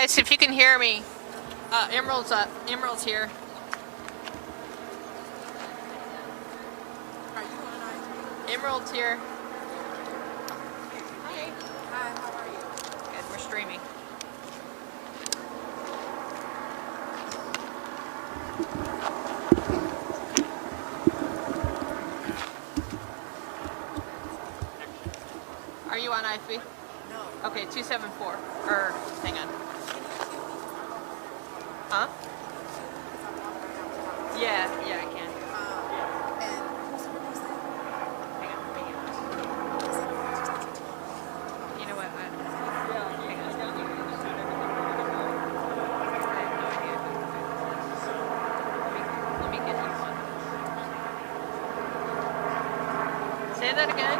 guys, if you can hear me, Emerald's here. Emerald's here. Hi. Hi, how are you? Good, we're streaming. Are you on IFB? No. Okay, 274. Or, hang on. Huh? Yeah, I can. And who's the representative? Hang on, let me get this. You know what? Hang on. I have no idea. Let me get you one. Say that again.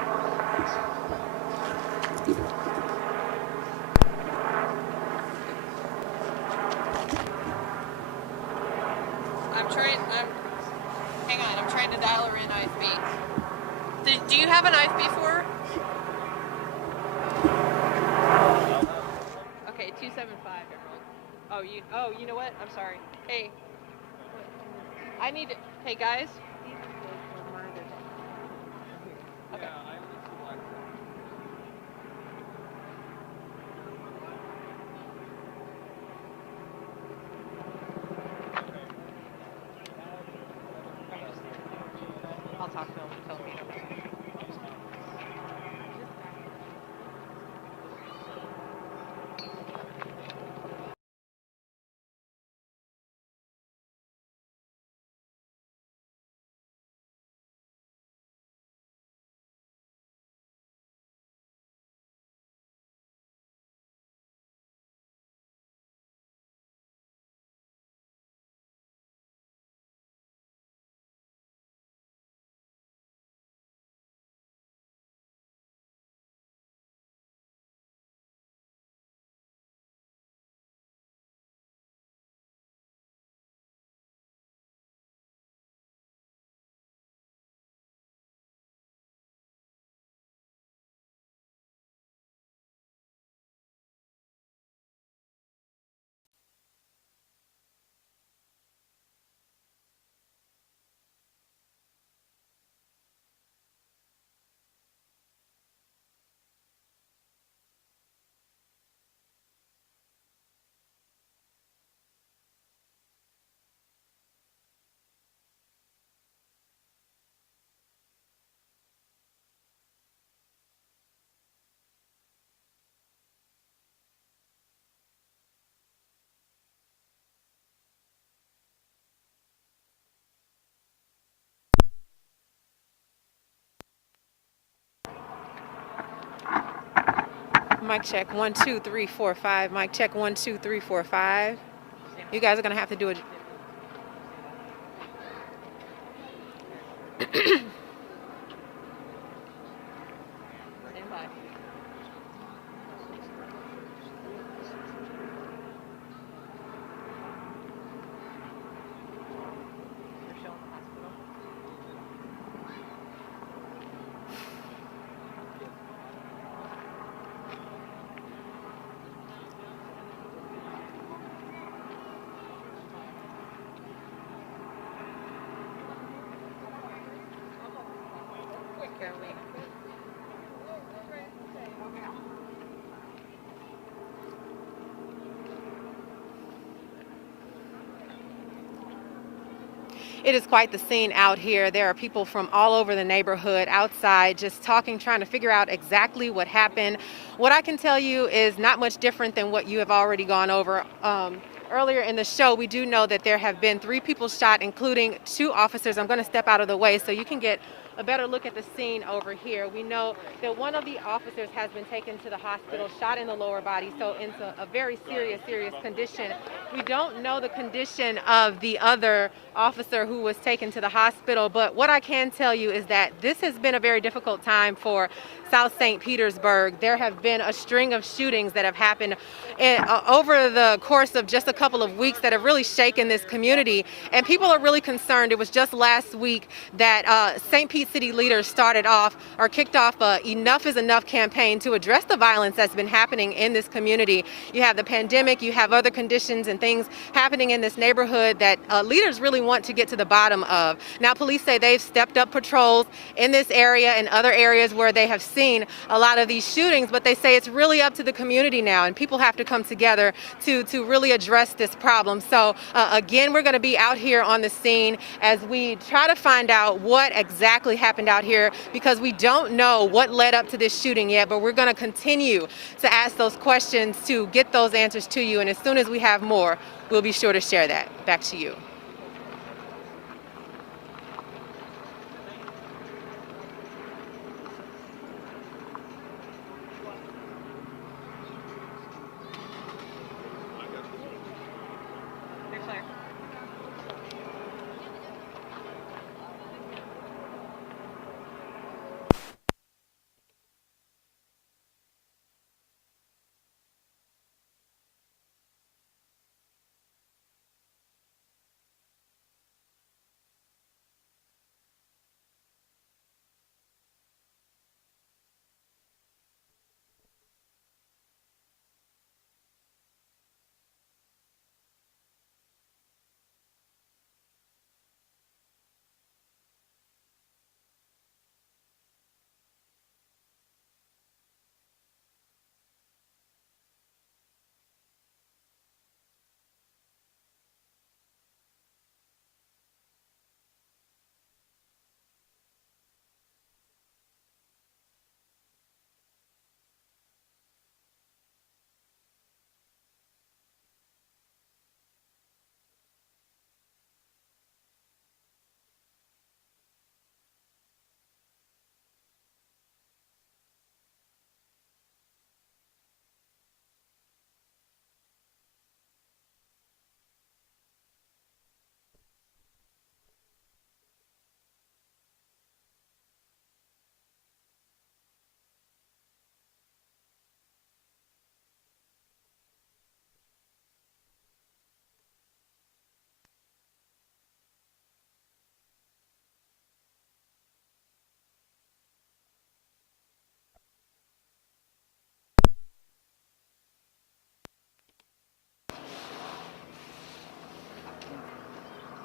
Hang on, I'm trying to dial her in IFB. Do you have an IFB for her? Okay, 275, Emerald. You know what? I'm sorry. Hey. Hey guys. Okay. I'll talk to him and tell him he's okay. Mic check 1 2 3 4 5. Mic check 1 2 3 4 5. You guys are gonna have to do it. Stand by. They're showing the hospital. Carolina. It is quite the scene out here. There are people from all over the neighborhood outside just talking, trying to figure out exactly what happened. What I can tell you is not much different than what you have already gone over. Earlier in the show, we do know that there have been 3 people shot, including 2 officers. I'm going to step out of the way so you can get a better look at the scene over here. We know that one of the officers has been taken to the hospital, shot in the lower body, so into a very serious condition. We don't know the condition of the other officer who was taken to the hospital, but what I can tell you is that this has been a very difficult time for South St. Petersburg, there have been a string of shootings that have happened over the course of just a couple of weeks that have really shaken this community, and people are really concerned. It was just last week that St. Pete city leaders started off or kicked off a Enough is Enough campaign to address the violence that's been happening in this community. You have the pandemic, you have other conditions and things happening in this neighborhood that leaders really want to get to the bottom of. Now, police say they've stepped up patrols in this area and other areas where they have seen a lot of these shootings, but they say it's really up to the community now, and people have to come together to really address this problem. So again, we're going to be out here on the scene as we try to find out what exactly happened out here, because we don't know what led up to this shooting yet, but we're going to continue to ask those questions to get those answers to you, and as soon as we have more, we'll be sure to share that. Back to you.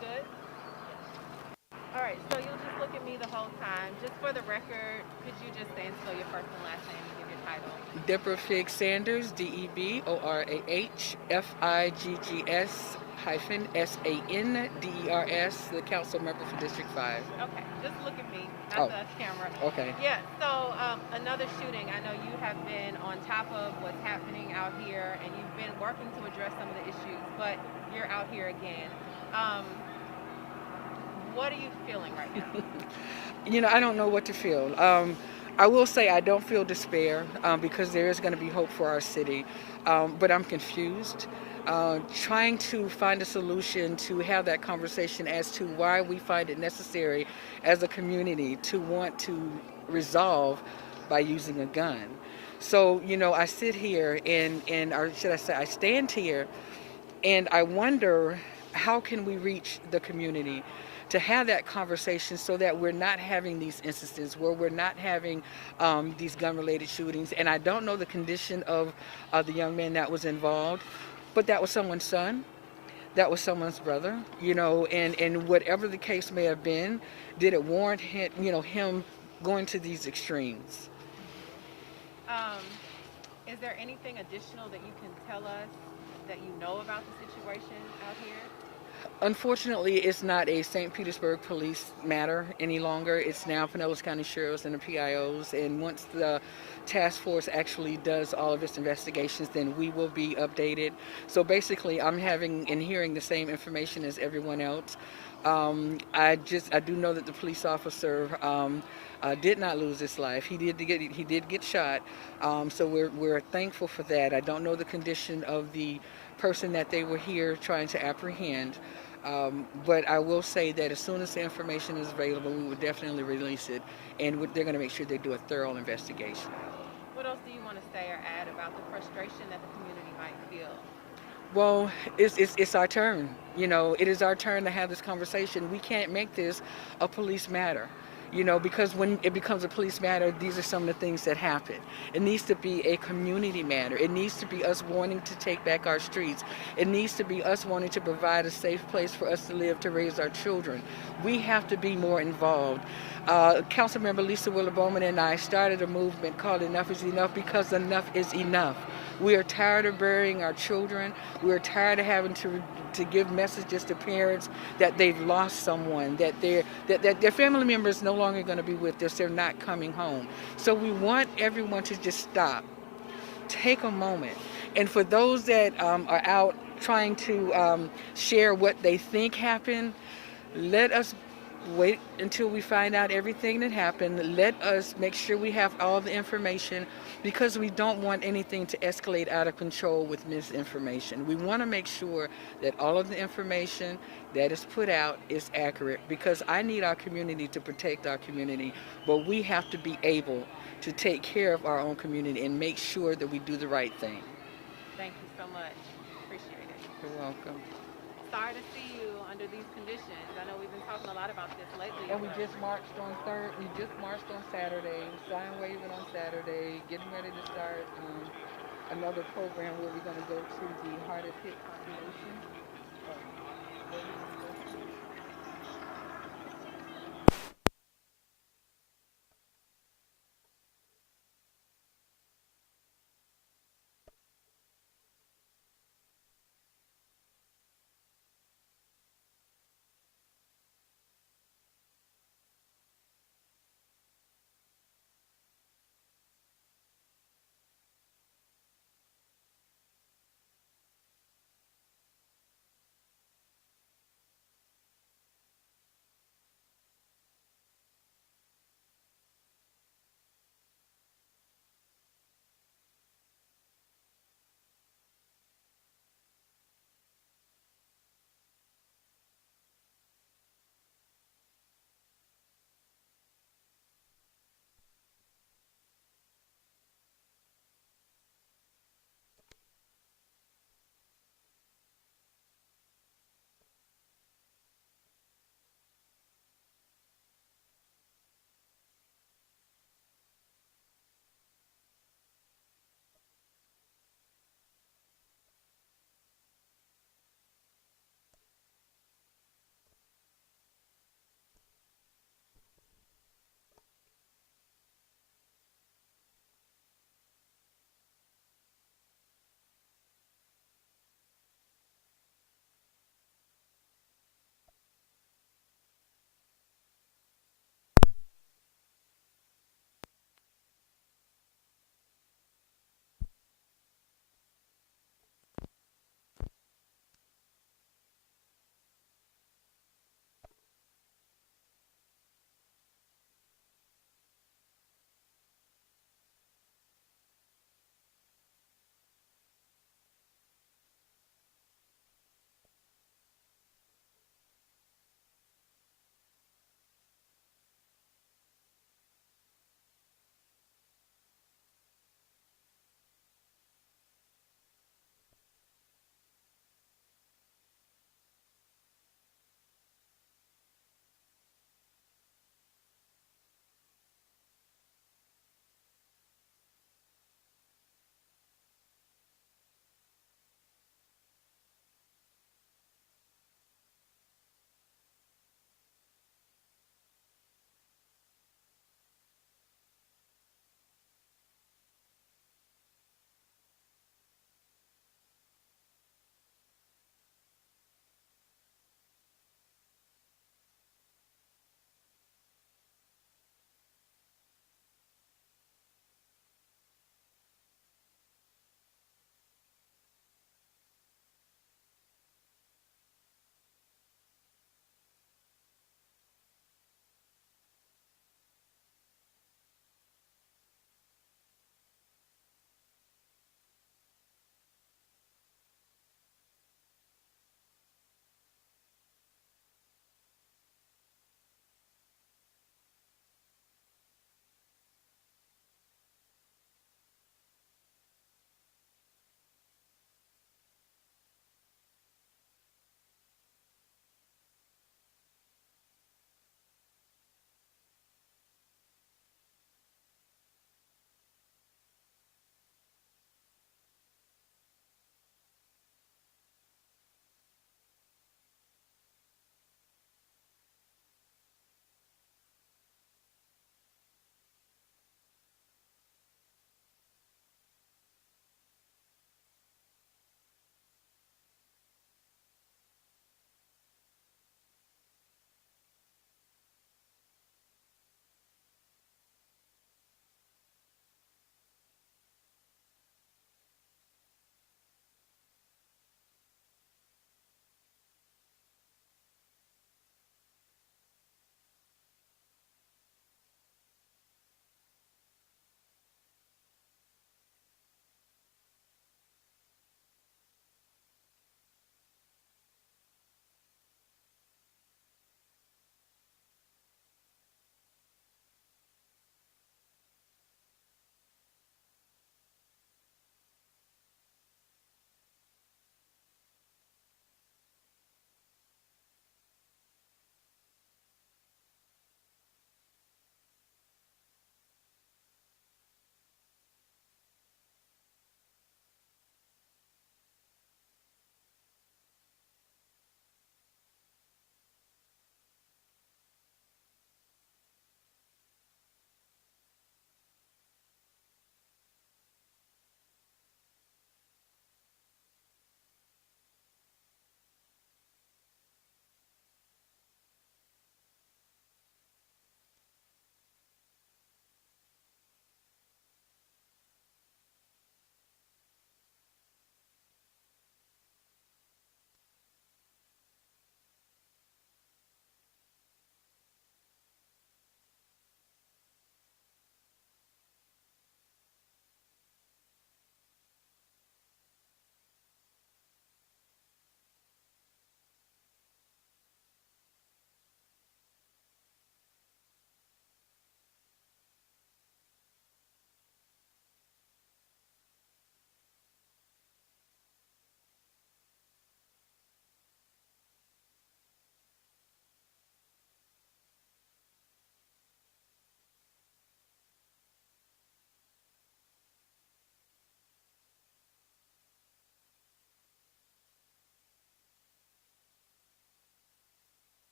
Good? All right, so you'll just look at me the whole time. Just for the record, could you just say and spell your first and last name and give your title? Deborah Figg Sanders, DEBORAHFIGGS hyphen SANDERS, the council member for District 5. Okay, just look at me, not the camera. Okay. Yeah, so another shooting. I know you have been on top of what's happening out here, and you've been working to address some of the issues, but you're out here again. What are you feeling right now? I don't know what to feel. I will say I don't feel despair because there is going to be hope for our city, but I'm confused. Trying to find a solution to have that conversation as to why we find it necessary as a community to want to resolve by using a gun. So, I sit here or should I say I stand here and I wonder, how can we reach the community to have that conversation so that we're not having these instances where we're not having these gun-related shootings. And I don't know the condition of the young man that was involved, but that was someone's son, that was someone's brother, and whatever the case may have been, did it warrant him going to these extremes? Is there anything additional that you can tell us that you know about the situation out here? Unfortunately, it's not a St. Petersburg Police matter any longer. It's now Pinellas County Sheriffs and the PIOs. And once the task force actually does all of its investigations, then we will be updated. So basically, I'm having and hearing the same information as everyone else. I do know that the police officer did not lose his life. He did get shot. So we're thankful for that. I don't know the condition of the person that they were here trying to apprehend. But I will say that as soon as the information is available, we will definitely release it, and they're going to make sure they do a thorough investigation. What else do you want to say or add about the frustration that the community might feel? Well, it's our turn. You know, it is our turn to have this conversation. We can't make this a police matter. You know, because when it becomes a police matter, these are some of the things that happen. It needs to be a community matter. It needs to be us wanting to take back our streets. It needs to be us wanting to provide a safe place for us to live, to raise our children. We have to be more involved. Councilmember Lisa Willer Bowman and I started a movement called Enough is Enough because enough is enough. We are tired of burying our children. We're tired of having to give messages to parents that they've lost someone, that their family member is no longer going to be with us. They're not coming home. So we want everyone to just stop, take a moment, and for those that are out trying to share what they think happened, let us wait until we find out everything that happened. Let us make sure we have all the information because we don't want anything to escalate out of control with misinformation. We want to make sure that all of the information that is put out is accurate because I need our community to protect our community, but we have to be able to take care of our own community and make sure that we do the right thing. Thank you so much. Appreciate it. You're welcome. Sorry to see you under these conditions. I know we've been talking a lot about this lately. And we just marched on We just marched on Saturday, sign waving on Saturday, getting ready to start another program where we're going to go to the hardest hit population.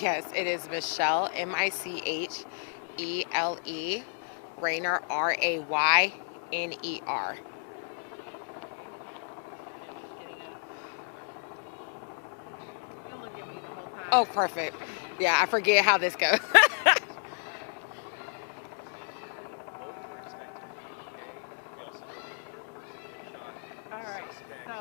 Yes, it is Michelle, Michele, Rayner, Rayner. You'll look at me the whole time. Oh, perfect. Yeah, I forget how this goes. All right. So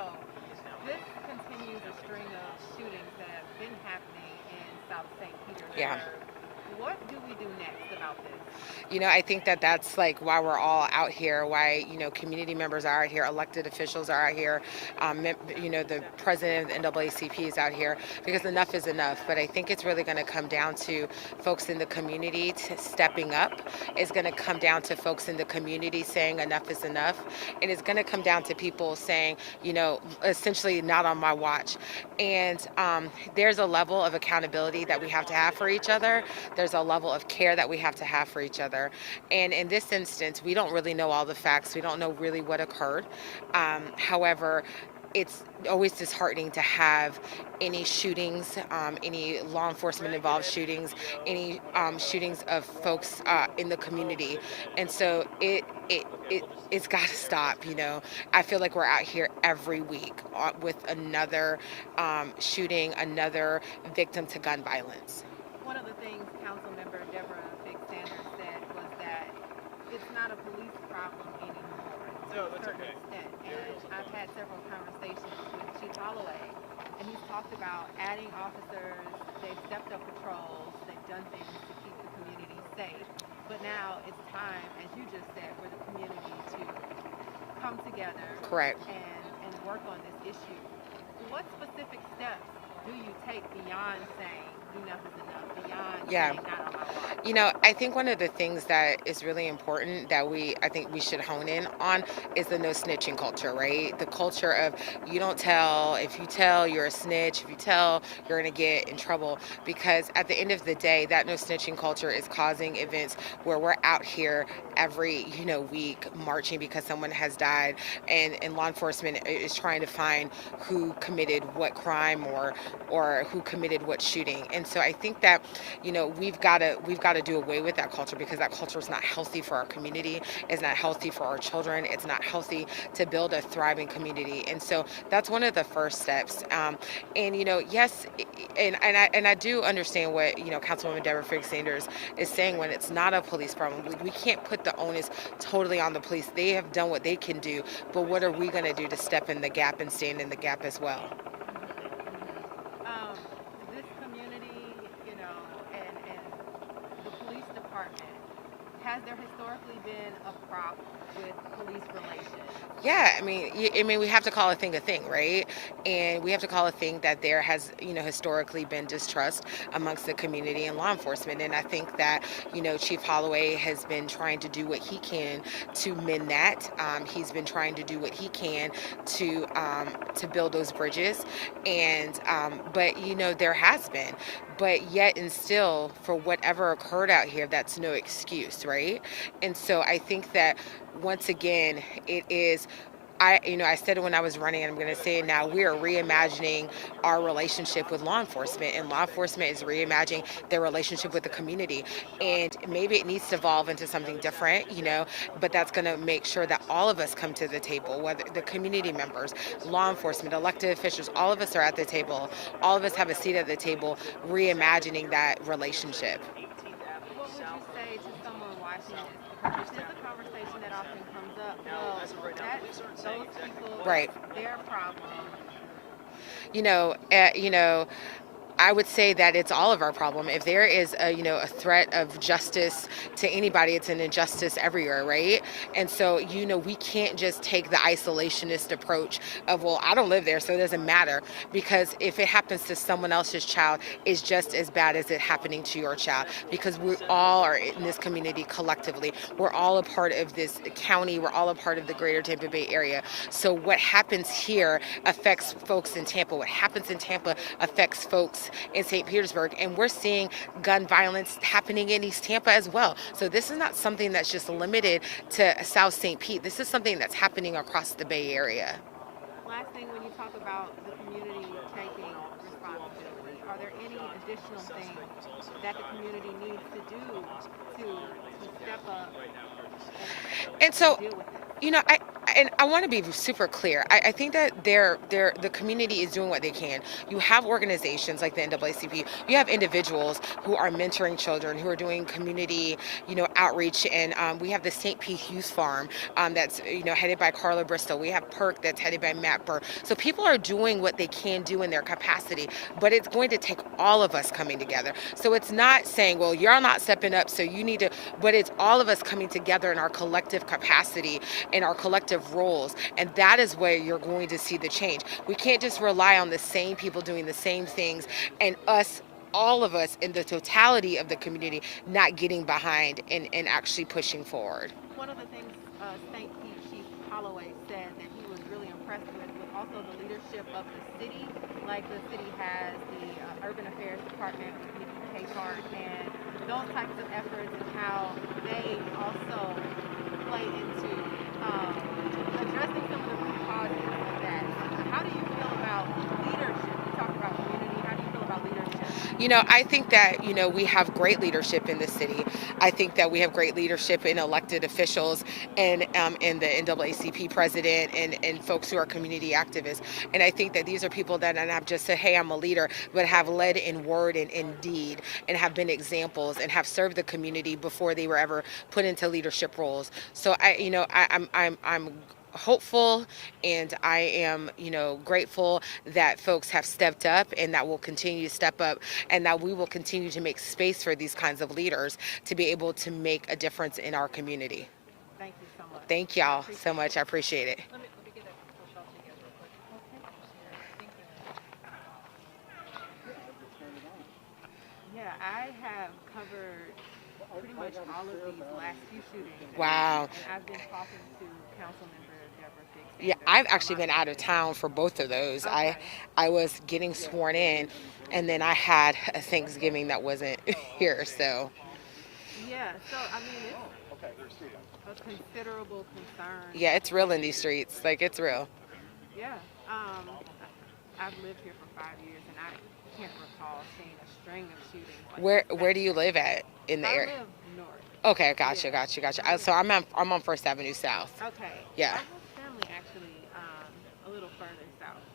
this continues a string of shootings that have been happening in South St. Petersburg. Yeah. What do we do next about this? I think that that's like why we're all out here, why, community members are out here, elected officials are out here, the president of the NAACP is out here, because enough is enough. But I think it's really going to come down to folks in the community stepping up. It's going to come down to folks in the community saying enough is enough. And it's going to come down to people saying, essentially not on my watch. And there's a level of accountability that we have to have for each other. There's a level of care that we have to have for each other. And in this instance, we don't really know all the facts. We don't know really what occurred. However, it's always disheartening to have any shootings, any law enforcement involved shootings, any shootings of folks in the community. And so it's got to stop. I feel like we're out here every week with another shooting, another victim to gun violence. One of the things Councilmember Deborah Sanders said was that it's not a police problem anymore to a certain extent. And I've had several conversations with Chief Holloway, and he's talked about adding officers. They've stepped up patrols. They've done things to keep the community safe. But now it's time, as you just said, for the community to come together. Correct. And work on this issue. What specific steps do you take beyond saying enough is enough, beyond saying not on my watch? I think one of the things that is really important that I think we should hone in on is the no snitching culture, right? The culture of you don't tell. If you tell, you're a snitch. If you tell, you're going to get in trouble. Because at the end of the day, that no snitching culture is causing events where we're out here every, week marching because someone has died, and law enforcement is trying to find who committed what crime or who committed what shooting. And so I think that, we've got to do away with that culture, because that culture is not healthy for our community. It's not healthy for our children. It's not healthy to build a thriving community. And so that's one of the first steps. Yes, and I do understand what, Councilwoman Deborah Sanders is saying when it's not a police problem. We can't put the onus totally on the police. They have done what they can do, but what are we going to do to step in the gap and stand in the gap as well? This community, and the police department, has there historically been a problem with police relations? Yeah, I mean, we have to call a thing, right? And we have to call a thing that there has, historically been distrust amongst the community and law enforcement. And I think that, Chief Holloway has been trying to do what he can to mend that. He's been trying to do what he can to build those bridges. And but there has been. But yet and still, for whatever occurred out here, that's no excuse, right? And so I think that once again, it is. I said it when I was running, and I'm going to say it now. We are reimagining our relationship with law enforcement, and law enforcement is reimagining their relationship with the community. And maybe it needs to evolve into something different, but that's going to make sure that all of us come to the table, whether the community members, law enforcement, elected officials, all of us are at the table. All of us have a seat at the table, reimagining that relationship. What would you say to someone watching this? Because this is a conversation that often comes up. Well, those people, right, their problem. I would say that it's all of our problem. If there is a threat of justice to anybody, it's an injustice everywhere, right? And so, we can't just take the isolationist approach of, well, I don't live there, so it doesn't matter. Because if it happens to someone else's child, it's just as bad as it happening to your child. Because we all are in this community collectively. We're all a part of this county. We're all a part of the greater Tampa Bay area. So what happens here affects folks in Tampa. What happens in Tampa affects folks in St. Petersburg, and we're seeing gun violence happening in East Tampa as well. So this is not something that's just limited to South St. Pete. This is something that's happening across the Bay Area. Last thing, when you talk about the community taking responsibility, are there any additional things that the community needs to do to step up And so, and deal with this? I want to be super clear. I think that the community is doing what they can. You have organizations like the NAACP. You have individuals who are mentoring children, who are doing community, outreach, and we have the St. Pete Youth Farm that's headed by Carla Bristol. We have Perk that's headed by Matt Burr. So people are doing what they can do in their capacity, but it's going to take all of us coming together. So it's not saying, well, you're not stepping up, so you need to, but it's all of us coming together in our collective capacity, in our collective roles, and that is where you're going to see the change. We can't just rely on the same people doing the same things and all of us in the totality of the community not getting behind and actually pushing forward. One of the things St. Pete Chief Holloway said that he was really impressed with was also the leadership of the city. Like the city has the Urban Affairs Department with Nikki Capehart and those types of efforts and how they also play into addressing some of the root causes of that. How do you feel about leadership? You talk about community. How do you feel about leadership? I think that, we have great leadership in the city. I think that we have great leadership in elected officials and in the NAACP president and folks who are community activists. And I think that these are people that not just say, hey, I'm a leader, but have led in word and in deed and have been examples and have served the community before they were ever put into leadership roles. So I'm hopeful, and I am, grateful that folks have stepped up and that will continue to step up and that we will continue to make space for these kinds of leaders to be able to make a difference in our community. Thank you so much. Thank y'all so much. I appreciate it. Let me get that social together real quick. Okay. Thank you. Yeah, I have covered pretty much all of these last few shootings. Wow. And I've been talking to Councilmember Deborah Fix. Yeah, I've actually been out of town for both of those. Okay. I was getting sworn in, and then I had a Thanksgiving that wasn't here, so. Yeah, so I mean, it's a considerable concern. Yeah, it's real in these streets. Like, it's real. Yeah. I've lived here for 5 years, and I can't recall seeing a string of shootings. Like Where do you live at in the I area? live north. Okay, gotcha. Yeah. So I'm on First Avenue South. Okay. Yeah. I have family actually a little further south.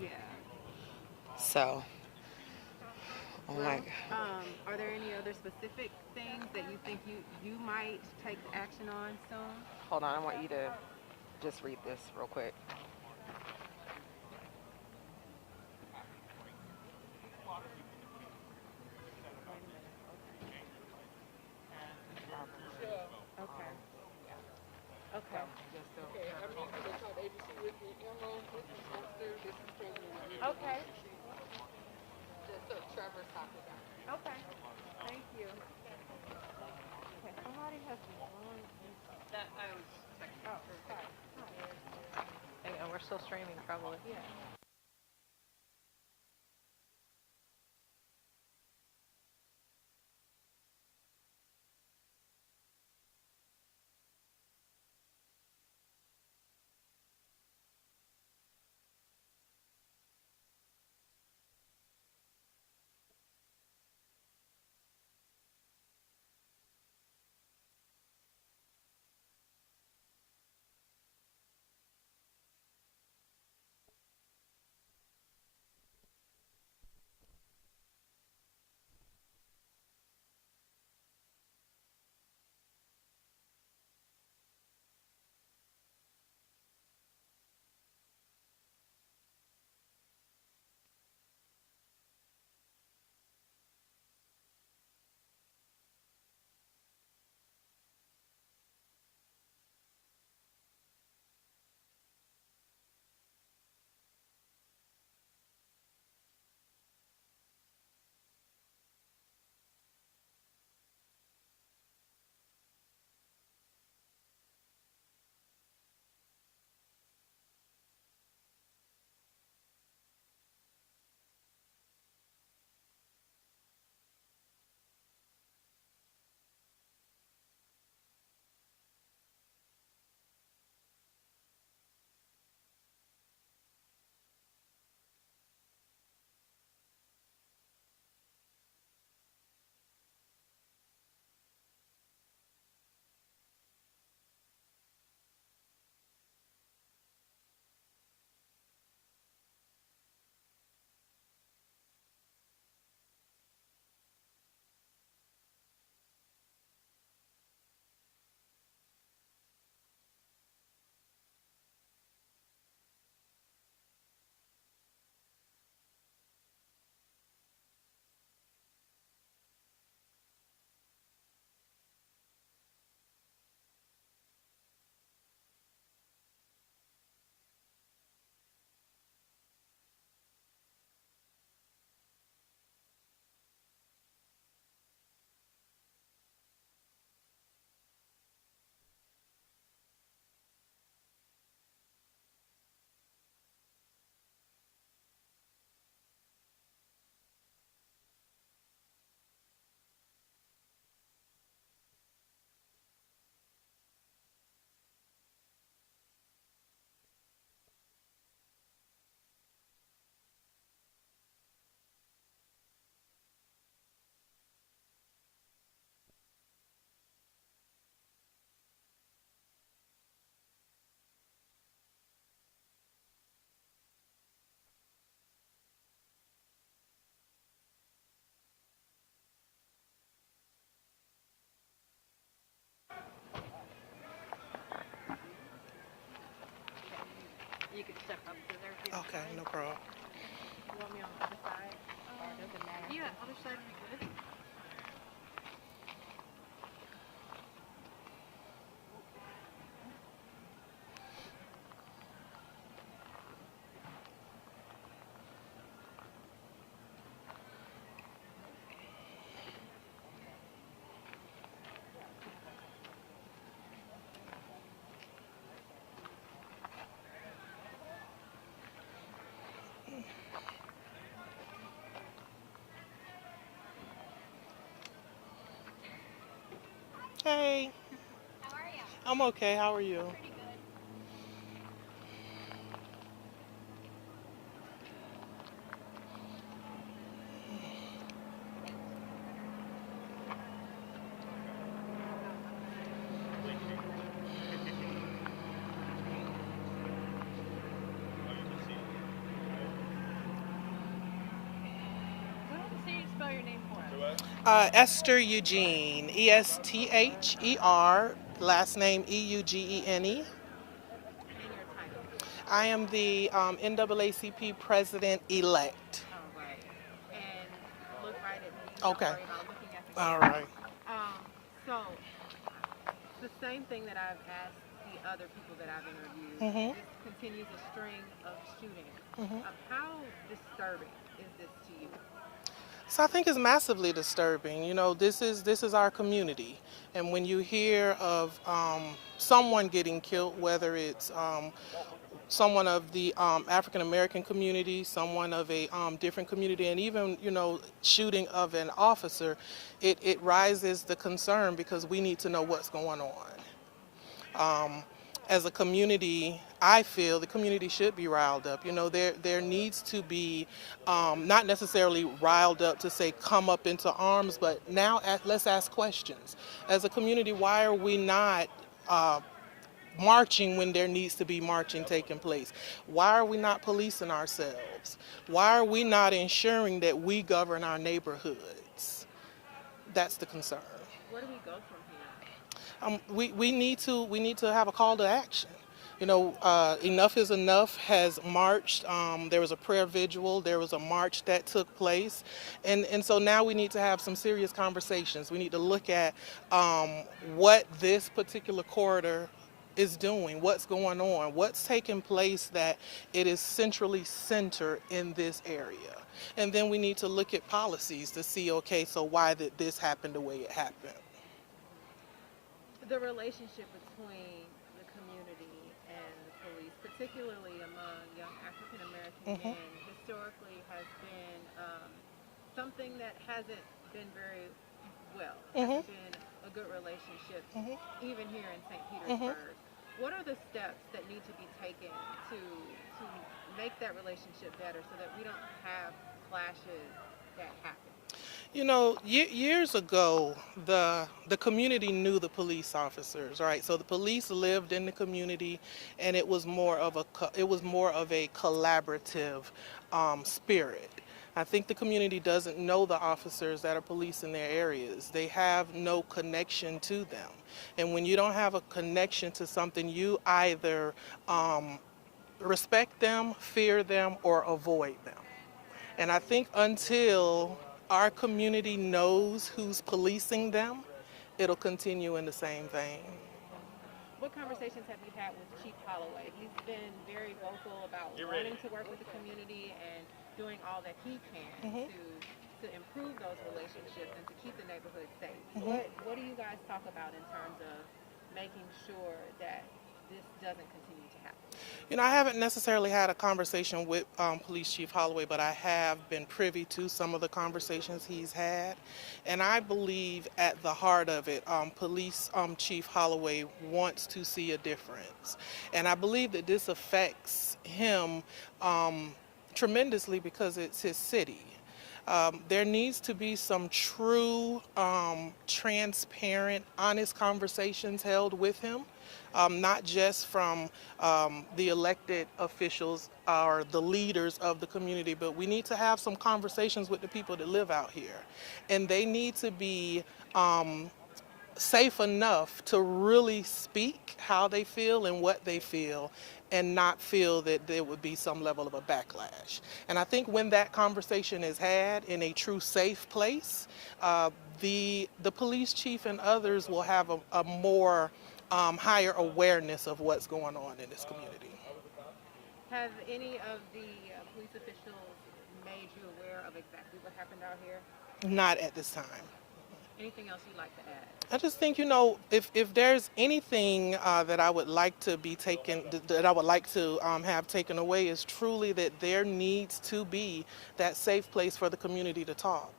Yeah. So, oh Well, my. are there any other specific things that you think you might take action on soon? Hold on, I want you to just read this real quick. Okay. Okay. Okay. Okay. Thank you. Okay. Somebody has blown that I was checking. Oh, sorry. Hang on, we're still streaming probably. Yeah. Okay, no problem. You want me on the other side? Or does it matter? Yeah, other side would be good. Hey, How are you? I'm okay. How are you? Pretty good. Go ahead and say you spell your name for us. Esther Eugene, Esther, last name Eugene. And your title. I am the NAACP president-elect. All right. And look right at me. Okay. Don't worry about looking at the All camera. right. So, the same thing that I've asked the other people that I've interviewed, Mhm. this continues a string of shootings. Mhm. How disturbing is this to you? So I think it's massively disturbing. You know, this is our community, and when you hear of someone getting killed, whether it's someone of the African American community, someone of a different community, and even shooting of an officer, it rises the concern because we need to know what's going on. As a community, I feel the community should be riled up. You know, there needs to be not necessarily riled up to say come up into arms, but now let's ask questions. As a community, why are we not marching when there needs to be marching taking place? Why are we not policing ourselves? Why are we not ensuring that we govern our neighborhoods? That's the concern. Where do we go from here? We need to have a call to action. You know, Enough is Enough has marched. There was a prayer vigil. There was a march that took place, and so now we need to have some serious conversations. We need to look at what this particular corridor is doing, what's going on, what's taking place that it is centrally centered in this area. And then we need to look at policies to see, okay, so why did this happen the way it happened? The relationship between the community and the police, particularly among young African American men, historically has been something that hasn't been very well. Hasn't been a good relationship, even here in St. Petersburg. What are the steps that need to be taken to make that relationship better so that we don't have clashes that happen? You know, years ago, the community knew the police officers, right? So the police lived in the community, and it was more of a collaborative spirit. I think the community doesn't know the officers that are policing their areas. They have no connection to them, and when you don't have a connection to something, you either respect them, fear them, or avoid them. And I think until our community knows who's policing them, it'll continue in the same vein. What conversations have you had with Chief Holloway? He's been very vocal about wanting to work with the community and doing all that he can to improve those relationships and to keep the neighborhood safe. What do you guys talk about in terms of making sure that this doesn't continue to happen? You know, I haven't necessarily had a conversation with Police Chief Holloway, but I have been privy to some of the conversations he's had. And I believe at the heart of it, Police Chief Holloway wants to see a difference. And I believe that this affects him tremendously because it's his city. There needs to be some true, transparent, honest conversations held with him. Not just from the elected officials or the leaders of the community, but we need to have some conversations with the people that live out here. And they need to be safe enough to really speak how they feel and what they feel, and not feel that there would be some level of a backlash. And I think when that conversation is had in a true safe place, the police chief and others will have a more higher awareness of what's going on in this community. Have any of the police officials made you aware of exactly what happened out here? Not at this time. Anything else you'd like to add? I just think, if there's anything that I would like to be taken, that I would like to have taken away, is truly that there needs to be that safe place for the community to talk.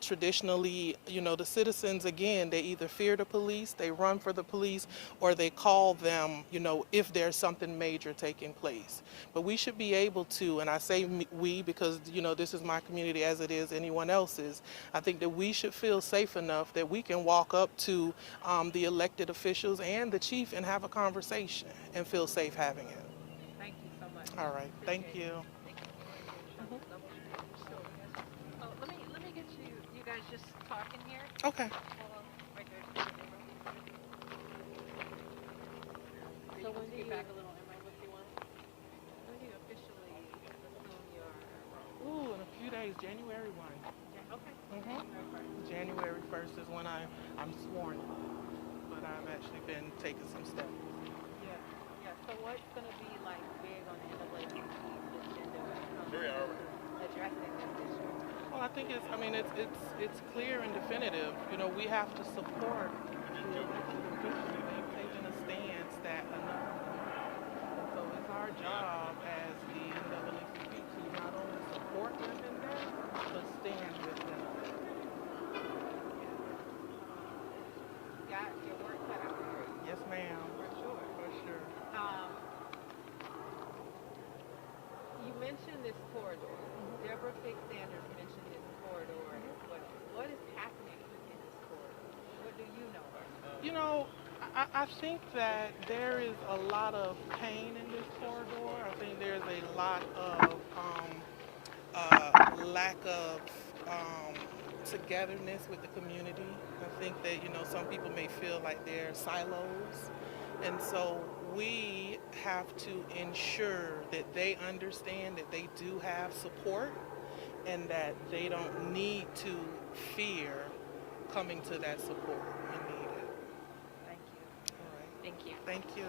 Traditionally, the citizens, again, they either fear the police, they run for the police, or they call them, if there's something major taking place. But we should be able to, and I say we because, this is my community as it is anyone else's, I think that we should feel safe enough that we can walk up to the elected officials and the chief and have a conversation and feel safe having it. Thank you so much. All right, thank you. Let me get you guys just talking here. Okay. Hold on, right there. So when do you back a little, Emma? What do you want? When do you officially assume your role? Ooh, in a few days, January 1. Okay. January 1st is when I'm sworn in, but I've actually been taking some steps. Yeah. So what's going to be like big on the NAACP's agenda when it comes to addressing this issue? Well, I think it's clear and definitive. We have to support the elected officials. They've taken a stance that enough is enough. And so it's our job as the NAACP to not only support them in that, but stand with them. Got your work cut out for you. Yes, ma'am. For sure. For sure. You mentioned this corridor. Deborah Fix Sanders mentioned this corridor as well. What is happening in this corridor? What do you know about it? I think that there is a lot of pain in this corridor. I think there's a lot of lack of togetherness with the community. I think that, some people may feel like they're silos. And so we have to ensure that they understand that they do have support and that they don't need to fear coming to that support and need it. Thank you. All right. Thank you. Thank you.